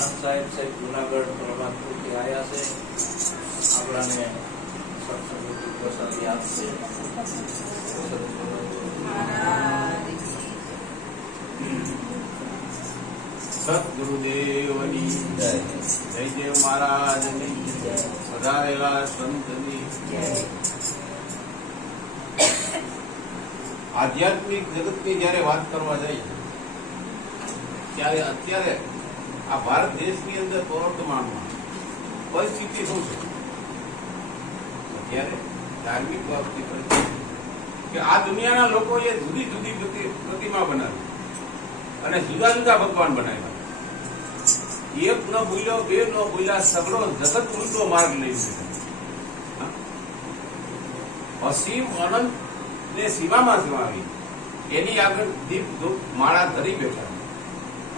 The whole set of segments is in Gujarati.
આનંદ સાહેબ જુનાગઢ પ્રભાતપુરથી આવ્યા છે. આપણાને સત્સંગની પ્રસાદી આપશે. સદગુરુદેવની જય. જયદેવ મહારાજની જય. વધારેલા સંતની જય. આધ્યાત્મિક જગતની જયારે વાત કરવા જઈએ ત્યારે અત્યારે આ ભારત દેશની અંદર પ્રવર્તમાનમાં પરિસ્થિતિ શું છે? અત્યારે ધાર્મિક બાબતની પરિસ્થિતિ કે આ દુનિયાના લોકોએ જુદી જુદી પ્રતિમા બનાવી અને જુદા જુદા ભગવાન બનાવ્યા. એક ન ભૂલ્યો, બે ન ભૂલ્યા, સગળો જગત ઉલટો માર્ગ લઈ લીધો. અસીમ અનંત ને સીમામાં આવી એની આગળ દીપ ધૂપ માળા ધરી બેઠા.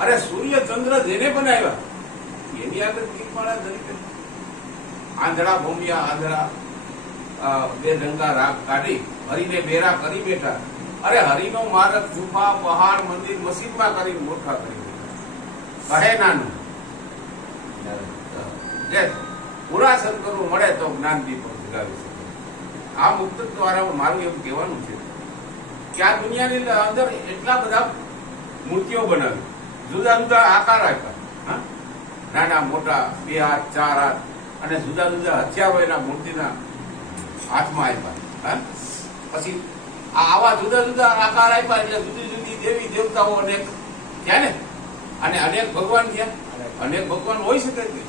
અરે સૂર્ય ચંદ્ર જેને બનાવ્યા એની આગળ દીપ માળા ધરી બેઠા. આંધળા ભૂમિયા આંધળા બે ડંગા રાગ કાઢી હરિને બેરા કરી બેઠા. અરે હરિનો માર્ગ ગુફા પહાડ મંદિર મસ્જિદમાં કરી મોટા કરી બેઠા. કહે નાનું પૂરા સદગુરુ મળે તો જ્ઞાન દીપો જગાવી શકે. આ મુક્ત દ્વારા મારું એવું કહેવાનું છે કે આ દુનિયાની અંદર એટલા બધા મૂર્તિઓ બનાવી, જુદા જુદા આકાર આપ્યા, નાના મોટા, 2 હાથ 4 હાથ, અને જુદા જુદા હથિયારો એના મૂર્તિના હાથમાં આપ્યા. પછી આવા જુદા જુદા આકાર આપ્યા એટલે જુદી જુદી દેવી દેવતાઓ અનેક થયા ને. અને અનેક ભગવાન થયા. અનેક ભગવાન હોઈ શકે નહીં.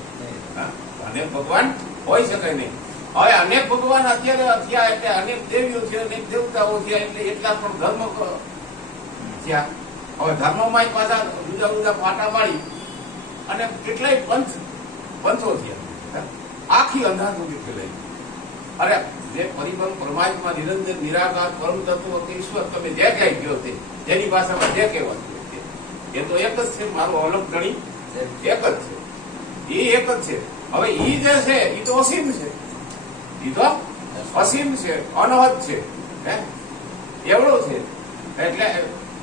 અનેક ભગવાન હોઈ શકે નહીં. હવે અનેક ભગવાન અત્યારે થયા એટલે અનેક દેવીઓ છે, અનેક દેવતાઓ થયા એટલે એટલા પણ ધર્મ થયા. હવે ધર્મમાં પાછા જુદા જુદા પાટા મારી અને કેટલાય પંથો થયા. આખી અંધાધૂંધી ફેલાઈ. અરે જે પરિબ્રહ્મ પરમાત્મા નિરંજન નિરાકાર પરમ તત્વ કે ઈશ્વર તમે જે કઈ ગયો તે જેની ભાષામાં જે કહેવાતું એ તો એક જ છે. મારું અવલંબ ગણી એક જ છે. એ એક જ છે. હવે ઈ જે છે એ તો અસીમ છે. ઈ તો અસીમ છે, અનહદ છે. એવડો છે. એટલે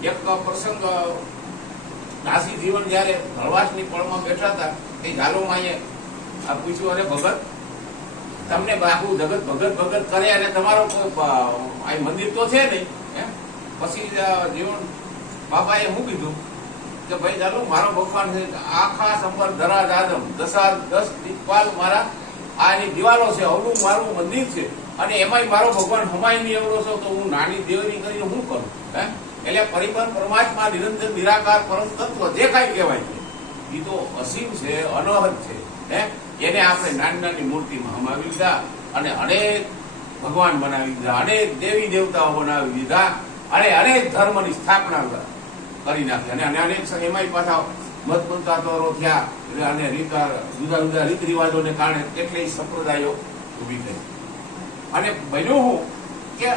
એક પ્રસંગ દાસી જીવન જયારે હળવાશની પળમાં બેઠા હતા એ ઝાલોમાએ પૂછ્યું, અરે ભગત તમને આખું જગત ભગત કરે અને તમારો મંદિર તો છે નહીં. પછી જીવન બાપાએ શું કીધું કે ભાઈ ચાલો મારો ભગવાન છે, આખા સંપર્ક ધરા આદમ 10 દીપાલ મારા આની દિવાલો છે, અવળું મારું મંદિર છે અને એમાંય મારો ભગવાન હમાય નહીં એવડો છો તો હું નાની દેવની કરીને શું કરું? એટલે પરિબ્રહ્મ પરમાત્મા નિરંજન નિરાકાર પરમ તત્વ જે કાંઈ કહેવાય છે એ તો અસીમ છે, અનહદ છે. એને આપણે નાની નાની મૂર્તિમાં હમાવી દીધા અને અનેક ભગવાન બનાવી દીધા, અનેક દેવી દેવતાઓ બનાવી દીધા અને અનેક ધર્મની સ્થાપના કરી નાખી. અને અનેક એમાંય પાછા મતમતારો થયા અને જુદા જુદા રીત રિવાજોને કારણે કેટલીય સંપ્રદાયો ઉભી થઈ. અને બન્યું હું કે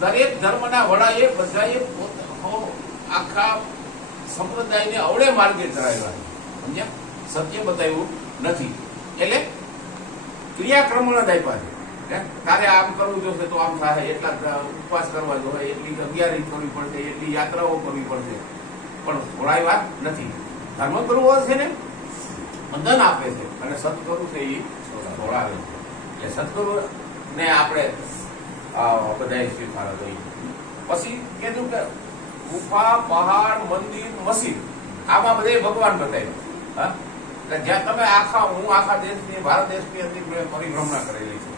દરેક ધર્મના વડાએ બધાએ આખા સંપ્રદાયને અવળે માર્ગે ચડાવ્યા. સમજ્યા? સત્ય બતાવ્યું નથી. એટલે ક્રિયાક્રમણ જ આપ્યા છે. તારે આમ કરવું જોશે તો આમ થાય, એટલા ઉપવાસ કરવા જોઈએ, એટલી અગિયારી કરવી પડશે, એટલી યાત્રાઓ કરવી પડશે, પણ થોડાય વાત નથી. ધર્મગુરુઓ છે ને બંધન આપે છે અને સદગુરુ છે એ છોડાવે છે. એટલે સદગુરુ ને આપણે બધા સ્વીકારવા જોઈએ. પછી કીધું કે ગુફા પહાડ મંદિર મસ્જિદ આમાં બધા ભગવાન બતાવ્યા. જ્યાં તમે હું આખા દેશની ભારત દેશની અંદર પરિભ્રમણા કરેલી છે.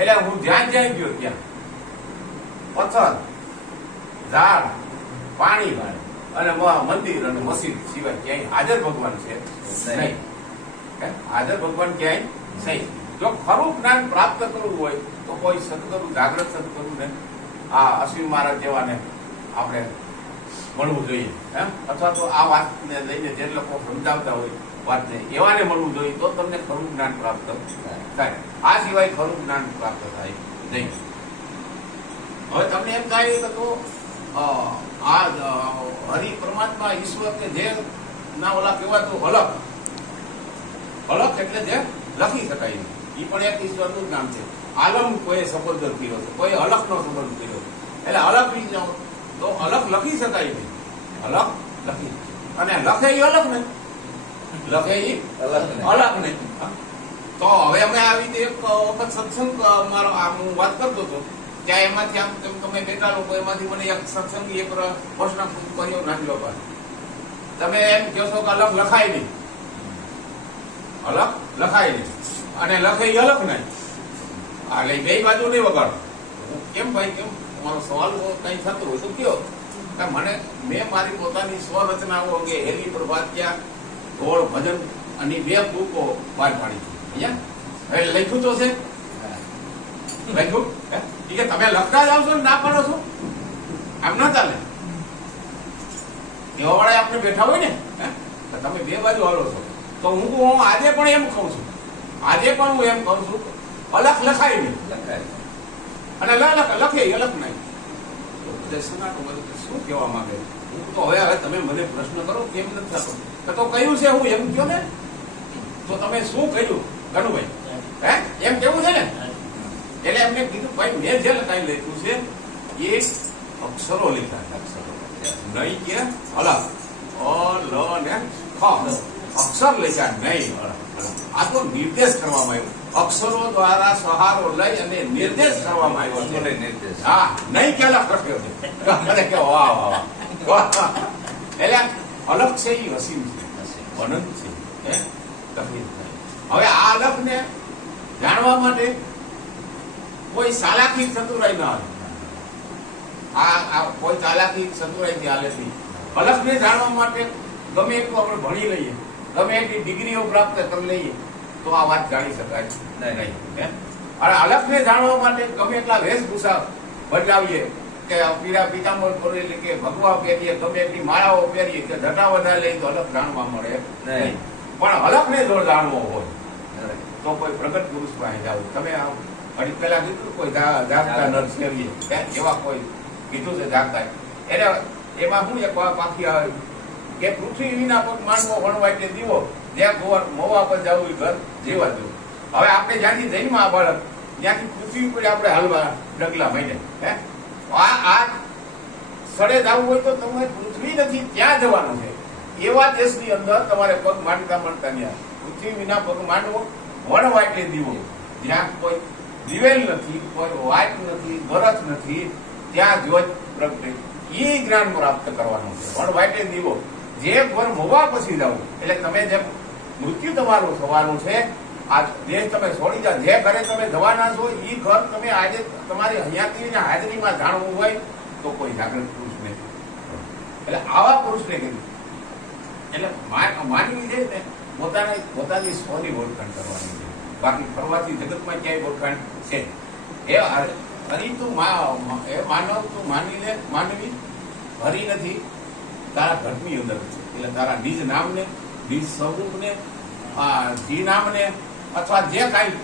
એટલે હું જ્યાં ગયો ત્યાં પથ્થર, ઝાડ, પાણી વાળે અને મંદિર અને મસ્જિદ સિવાય ક્યાંય હાજર ભગવાન છે નહીં. હાજર ભગવાન ક્યાંય નહીં. જો ખરું જ્ઞાન પ્રાપ્ત કરવું હોય તો કોઈ સદગુરુ, જાગ્રત સદગુરુ ને આ અશ્વિન મહારાજ જેવાને આપણે મળવું જોઈએ. અથવા તો આ વાતને લઈને જે લોકો સમજાવતા હોય વાતને એવાને મળવું જોઈએ તો તમને ખરું જ્ઞાન પ્રાપ્ત થાય. આ સિવાય ખરું જ્ઞાન પ્રાપ્ત થાય નહીં. હવે તમને એમ થાય કે તો આ હરિ પરમાત્મા ઈશ્વર કે જે ના ઓલા કહેવાતું અલગ એટલે જે લખી શકાય એ પણ એક ઈશ્વરનું જ નામ છે. આલમ કોઈ સંબંધ કર્યો છે, કોઈ અલગ નો સંબંધ કર્યો એટલે અલગ તો અલગ લખી શકાય નહીં. અલગ લખી અને લખે એ અલગ ને લખે ઈ અલગ નહીં. તો હવે અમે આવી રીતે એક વખત સત્સંગ મારો હું વાત કરતો હતો ત્યાં એમાંથી આમ તમે બેઠા લોકો એમાંથી મને એક સત્સંગી એક પ્રશ્ન કર્યો નાની બાપા, તમે એમ કહો છો કે અલગ લખાય નહીં, અલગ લખાય નહીં અને લખે ઈ અલગ નહીં, એટલે બે બાજુ નહીં વગાડો. કેમ ભાઈ કેમ? મારો સવાલ કઈ થતો હોય તો કયો. મને મેં મારી પોતાની સ્વરચનાઓ અંગે હેલી પ્રભાત્યા ગોળ ભજન અને 2 બુકો બહાર પાડી છે. હવે લખ્યું તો છે, લખ્યું કે તમે લખતા જાવ છો ને ના પાડો છો, આમ ના ચાલે. એવા વાળા આપણે બેઠા હોય ને તમે 2 બાજુ હાલો છો. તો હું આજે પણ એમ કઉ છું, આજે પણ હું એમ કઉ છું, અલગ લખાય નહીં અને લખે અલગ નહીં. શું કહેવા માંગે? તો હવે તમે મને પ્રશ્ન કરો કેમ નથી થતો? તો કહ્યું છે હું એમ કહ્યું ને, તો તમે શું કહ્યું ગણુભાઈ? એમ કેવું છે ને? એટલે એમને કીધું ભાઈ મેં જે લખાઈ લખ્યું છે એ અક્ષરો લખ્યા, અક્ષરો નહીં કે અલગ ને અક્ષર લખ્યા નહીં. આ તો નિર્દેશ કરવામાં આવ્યો, અક્ષરો દ્વારા સહારો લઈ અને નિર્દેશ કરવામાં આવ્યો છે. હા, નહીં કે અલગ લખ્યો છે. વાહ વાહ વાહ. એટલે અલગ છે એ અસીમ છે, અનંત છે. હવે આ અલગ ને જાણવા માટે કોઈ ચાલાકી ચતુરાઈ ના આવે, આ કોઈ ચાલાકી ચતુરાઈ થી હાલે નહીં. અલગ ને જાણવા માટે ગમે એટલું આપણે ભણી લઈએ, ગમે એટલી ડિગ્રીઓ પ્રાપ્ત કરી લઈએ તો આ વાત જાણી શકાય નહીં. અને અલગ ને જાણવા માટે ગમે એટલા વેશભૂષા બદલાવીએ કે પીળા પિતાંબર પહેરીએ કે ભગવા પહેરીએ, ગમે એટલી માળાઓ પહેરીએ કે જટા વધારે લઈએ તો અલગ જાણવા મળે નહીં. પણ અલગ ને જો જાણવો હોય તો કોઈ પ્રગટ પુરુષ પાસે જાવ. તમે ઘડી પહેલા કીધું કોઈ જાગતા નર સેવીએ, એવા કોઈ કીધું છે જાગતા. એને એમાં શું એક પાખી આવે કે પૃથ્વી વિના કોઈ માનવો વણવાય તે દીવો, જે ગોર મોવા પર જવું ઘર જીવા જવું. હવે આપણે જ્યાંથી જન્મ આ બાળક ત્યાંથી પૃથ્વી ઉપર આપણે હાલવા ડગલા મહિને આ સ્થળે જવું હોય તો તમે પૃથ્વી નથી ત્યાં જવાનું છે. એવા દેશની અંદર તમારે પગ માંડતા માંડતા ત્યાં પૃથ્વી વિના પગ માંડવો વણવાય તે દીવો, જ્યાં કોઈ દિવેલ નથી, કોઈ વાટ નથી, બરફ નથી, ત્યાં જ્યોત પ્રગટે એ જ્ઞાન પ્રાપ્ત કરવાનું છે. વણવાય તે દીવો જે ઘર મોવા પછી જવું એટલે તમે જે મૃત્યુ તમારું થવાનું છે, આ દેશ તમે છોડી જાઓ, જે ઘરે તમે જવાના છો એ ઘર તમે આજે તમારી હયાતીની હાજરીમાં જાણવું હોય તો કોઈ જાગૃત પુરુષ નથી. એટલે આવા પુરુષને કીધું. એટલે માનવી છે ને પોતાની સ્વની ઓળખાણ કરવાની છે, બાકી ફરવાથી જગતમાં ક્યાંય ઓળખાણ છે એ હરી તું માનવ તું માની લે, માનવી હરી નથી તારા ઘટની અંદર છે. એટલે તારા નિજ નામને, નિજ સ્વરૂપને, જી નામને અથવા જે કાંઈ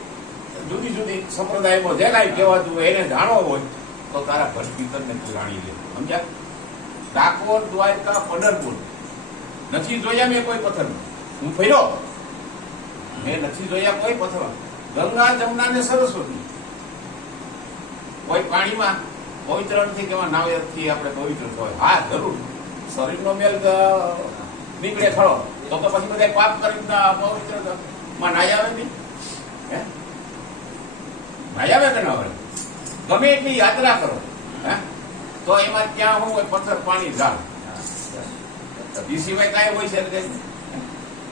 જુદી જુદી સંપ્રદાયમાં જે કાંઈ કહેવાતું હોય એને જાણવો હોય તો તારા ઘટ ભીતરને તું જાણી લે. સમજ્યા? ડાકોર, દ્વારકા, પંઢરપુર નથી જોયા મેં કોઈ પથ્થર, હું ફર્યો મેં નથી જોયા કોઈ પથ્થર. ગંગા, જમુના ને સરસ્વતી કોઈ પાણીમાં પવિત્ર નથી કેવા નાવ્યથી આપણે પવિત્ર થવાય. હા જરૂર શરીરનો મેલ નીકળે ખરો તો પછી બધા પાપ કરી પવિત્ર માં નાય આવે નહીં, નાય આવે કે ના આવે? ગમે એટલી યાત્રા કરો તો એમાં ક્યાં હું હોય પથ્થર, પાણી, ઝાડ એ સિવાય કાંઈ હોય છે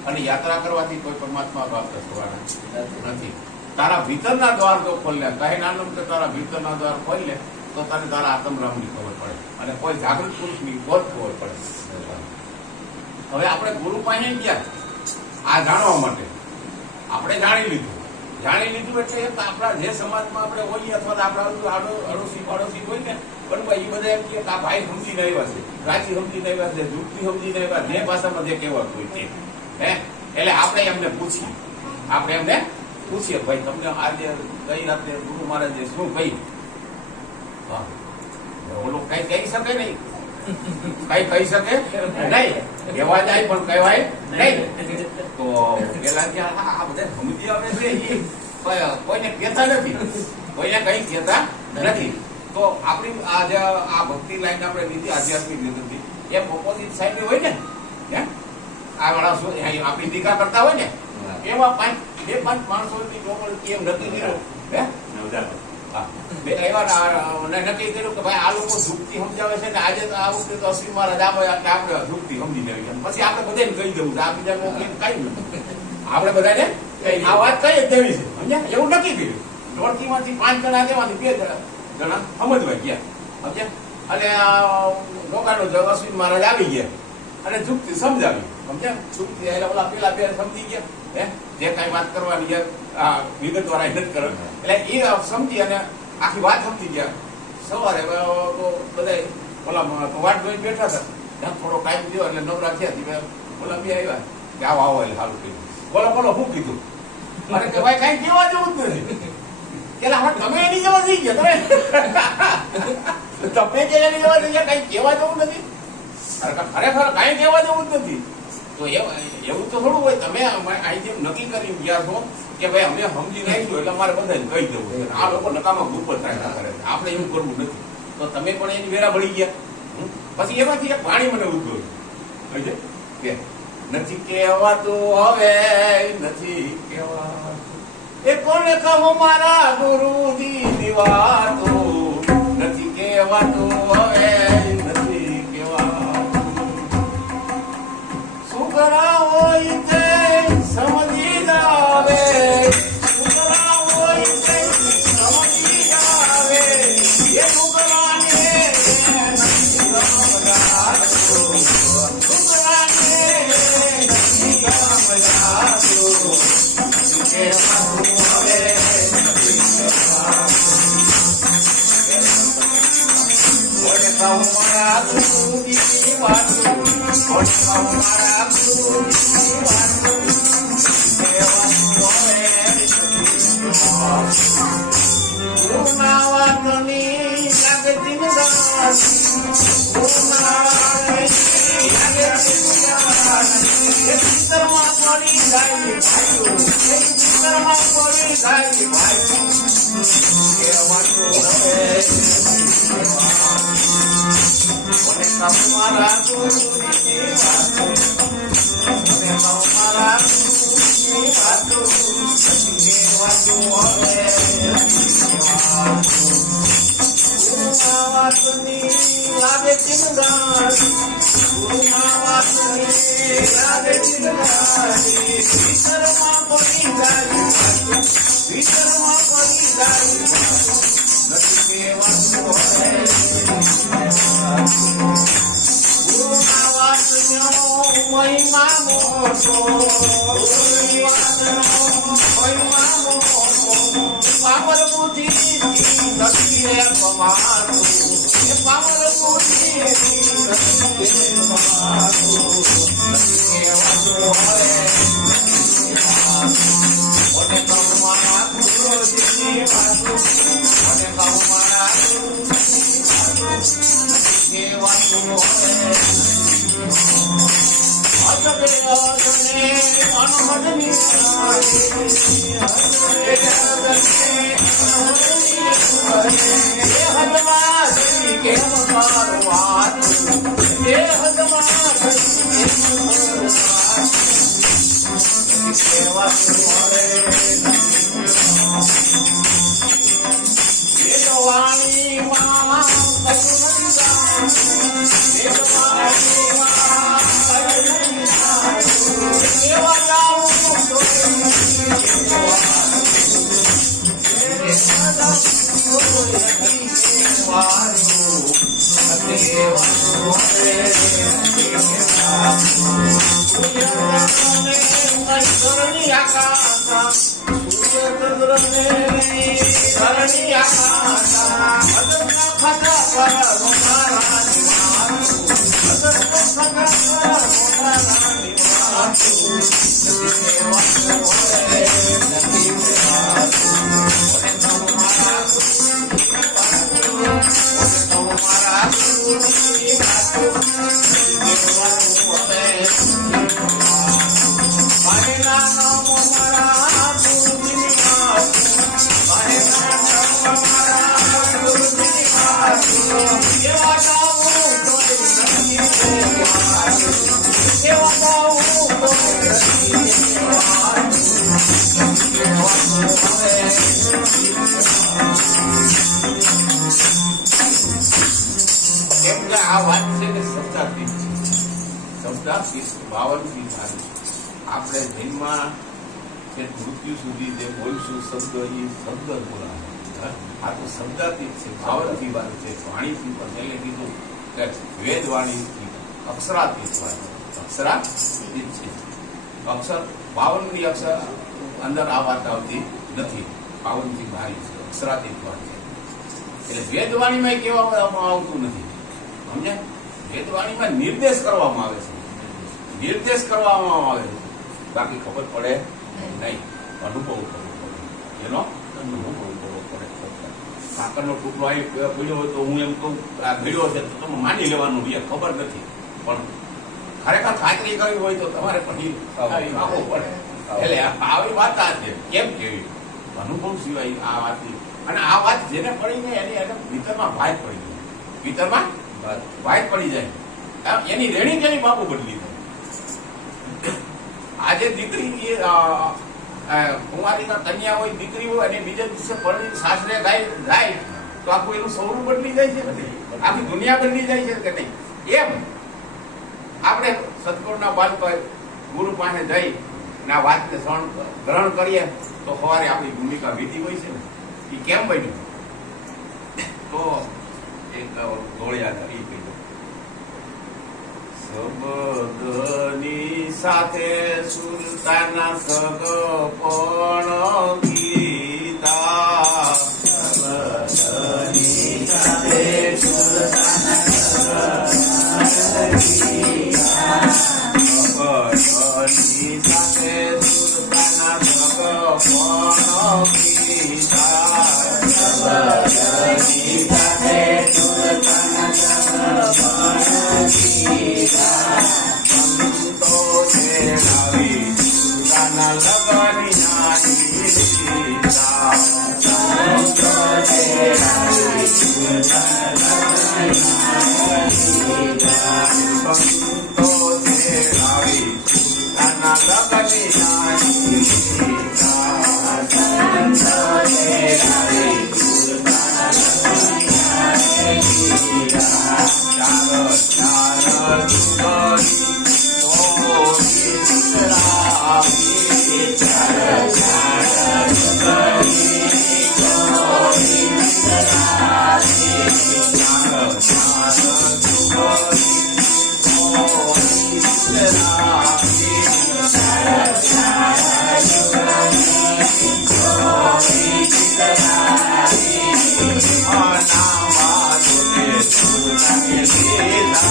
અને યાત્રા કરવાથી કોઈ પરમાત્મા પ્રાપ્ત થવાના નથી. તારા ભીતરના દ્વાર જો ખોલ લે, કહે નાનું કે તારા ભીતરના દ્વાર ખોલ લે તો તને તારા આત્મરામની ખબર પડે અને કોઈ જાગૃત પુરુષની ખબર પડે. હવે આપણે ગુરુ પાસે ગયા આ જાણવા માટે, આપણે જાણી લીધું એટલે આપણા જે સમાજમાં આપણે હોઈએ અથવા આપણા અડોશી પડોશી હોય ને પણ એ બધા એમ કે આ ભાઈ સમજીને આવ્યા છે, રાજી સમજીને આવ્યા છે, દુઃખી સમજીને આવ્યા, જે ભાષામાં જે કહેવાતું હોય તે. એટલે આપણે એમને પૂછીએ ભાઈ તમને આજે ગઈ રાત્રે ગુરુ મહારાજે શું કહ્યું? ઓલું કઈ કહી શકે નહીં, કઈ કહી શકે નહીં, કહેવા જાય પણ કહેવાય નહીં. તો પેલા ત્યાં આ બધા સમજી આવે છે એ કોઈને કહેતા નથી, કોઈને કઈ કહેતા નથી. તો આપણી આ ભક્તિ લાઈન આપણે લીધી, આધ્યાત્મિક લીધી એમ ઓપોઝિટ સાઈડ હોય ને આ માણસો આપણી ટીકા કરતા હોય ને એવા 5 માણસોની ચોપડી એમ નક્કી કર્યું હે નક્કી કર્યું કે ભાઈ આ લોકો ઝૂકતી સમજાવે છે ને આજે તો આ વખતે તો અશ્વિન મહારાજ આપણે ઝૂકતી સમજી લેવી પછી આપણે બધાને કહી દેવું આ બીજા કઈ નથી આપણે બધાને આ વાત કઈ જ દેવી છે સમજ્યા એવું નક્કી કર્યું દોડતીમાંથી 5 જણા તેમાંથી 2 જણા સમજવા ગયા સમજ્યા અને લોકાનો જવાબ અશ્વિન મહારાજ આવી ગયા અને ઝૂકતી સમજાવી સમજ્યા ઝૂકતી એટલે ઓલા પેલા 2 સમજી ગયા હે જે કઈ વાત કરવાની વિગતવાર નથી કરે એટલે એ સમજી અને આખી વાત સમજી ગયા સવારે બધા ઓલા વાટ જોઈને બેઠા હતા ત્યાં થોડો ટાઈમ થયો એટલે નવરા થયા ઓલા 2 આવ્યા કે આવો આવો એટલે સારું કર્યું બોલો બોલો શું કીધું અરે કે ભાઈ કઈ કેવા જેવું જ નથી એટલે હવે તમે એની જવા થઈ ગયા તમે કે એની જવા થઈ ગયા કઈ કેવા જેવું નથી ખરેખર કઈ કેવા જેવું જ નથી તો એવું તો થોડું હોય તમે અહીંથી નક્કી કરી ગયા છો કે ભાઈ અમે સમજી નાખ્યું એટલે અમારે બધાને કહી દેવું આ લોકો નકામા ગ્રુપ જ થાય કરે આપણે એવું કરવું નથી તો તમે પણ એની વેરા ભળી ગયા પછી એમાંથી એક વાણી મને ઉદ્ભવી કે નથી કહેવાતું હવે નથી કહેવાતું એ કોને કહું મારા ગુરુજી દીવાતું નથી કહેવાતું હવે નથી કહેવાતું શું કરાવો તે સમજી જાવે શું કરાવો તે સમજી જાવે એ ડુગરાને Dewa tahu શબ્દાતીત 52 ભારી. આપણે જન્મમાં કે મૃત્યુ સુધી જે બોલશું શબ્દ એ શબ્દ બોલાવે. આ તો શબ્દાતીત છે, 52 વાર છે. વાણીથી પણ પહેલે કીધું કે વેદવાણી અક્ષરાતીત વાણી, અક્ષરાતીત છે. અક્ષર 52 અક્ષર અંદર આ વાત આવતી નથી. 52 ભારી છે, અક્ષરાતીત વાત છે. એટલે વેદવાણીમાં કહેવામાં આવતું નથી. સમજ્યા? વેદવાણીમાં નિર્દેશ કરવામાં આવે છે, નિર્દેશ કરવામાં આવે છે. બાકી ખબર પડે નહીં, અનુભવ કરવો પડે. એનો અનુભવ કરવો પડે. સાકરનો ટુકડો અહીં પીડ્યો હોય તો હું એમ કહું આ ભીડ્યો છે તો તમે માની લેવાનું, ખબર નથી. પણ ખરેખર ખાતરી કરવી હોય તો તમારે પછી આપવું પડે. એટલે આવી વાત આ છે. કેમ કેવી અનુભવ સિવાય આ વાત. અને આ વાત જેને પડી ને એને ભીતરમાં ભાત પડી જાય, ભીતરમાં ભાત પડી જાય. એની રેણી કેની બાપુ બદલી જાય. આજે દીકરી કુંવારીના કન્યા હોય, દીકરી હોય અને બીજા દિવસે પરણી સાસરે જાય તો આખું એનું સ્વરૂપ બદલી જાય છે, આખી દુનિયા બદલી જાય છે કે નહીં? એમ આપણે સદગુરુના બાદ ગુરુ પાસે જઈ અને આ વાતને ગ્રહણ કરીએ તો સવારે આપણી ભૂમિકા વીતી હોય છે ને એ કેમ બન્યું? તો એક ગોળિયા કરી કહ્યું, શબ્દની સાથે સુલતાના સગ પણ ગીતા, શબ્દની સાથે સુલતાના સગ ગીતા, શબ્દની સાથે સુલતાના સગ પણ ગીતા, શબ્દની સાથે સુલતાના સગ પણ ગીતા, સંતો તેડાવી સુલતાના લગની નાની સીતા, સંતો તેડાવી સુલતાના લગની સીતા, સંતો તેડાવી સુલતાના લગની નાની સીતા, સંતો તેડાવી સુલતાના લગની નાની સીતા, ચાર ચાર દુગરી તોડી વિસરાવી, ચાર ચાર દુગરી તોડી વિસરાવી, ચાર ચાર દુગરી તોડી વિસરાવી, ચાર ચાર દુગરી તોડી વિસરાવી, અનામા દુતે સુલતાને લીધા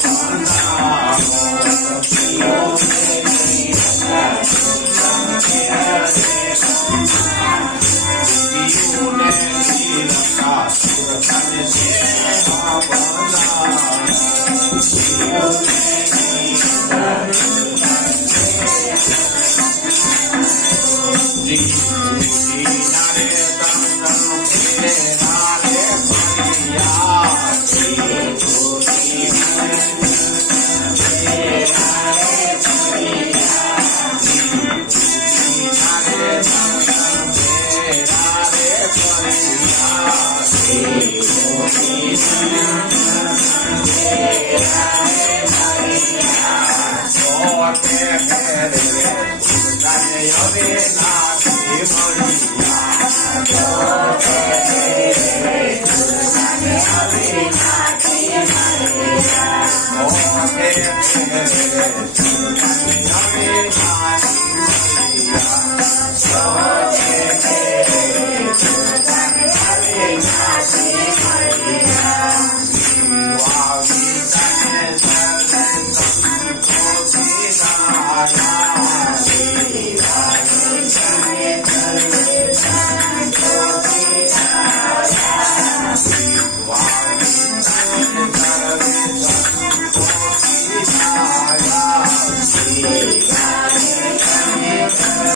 you ઘેર રે, તારે હવે નાથી મળી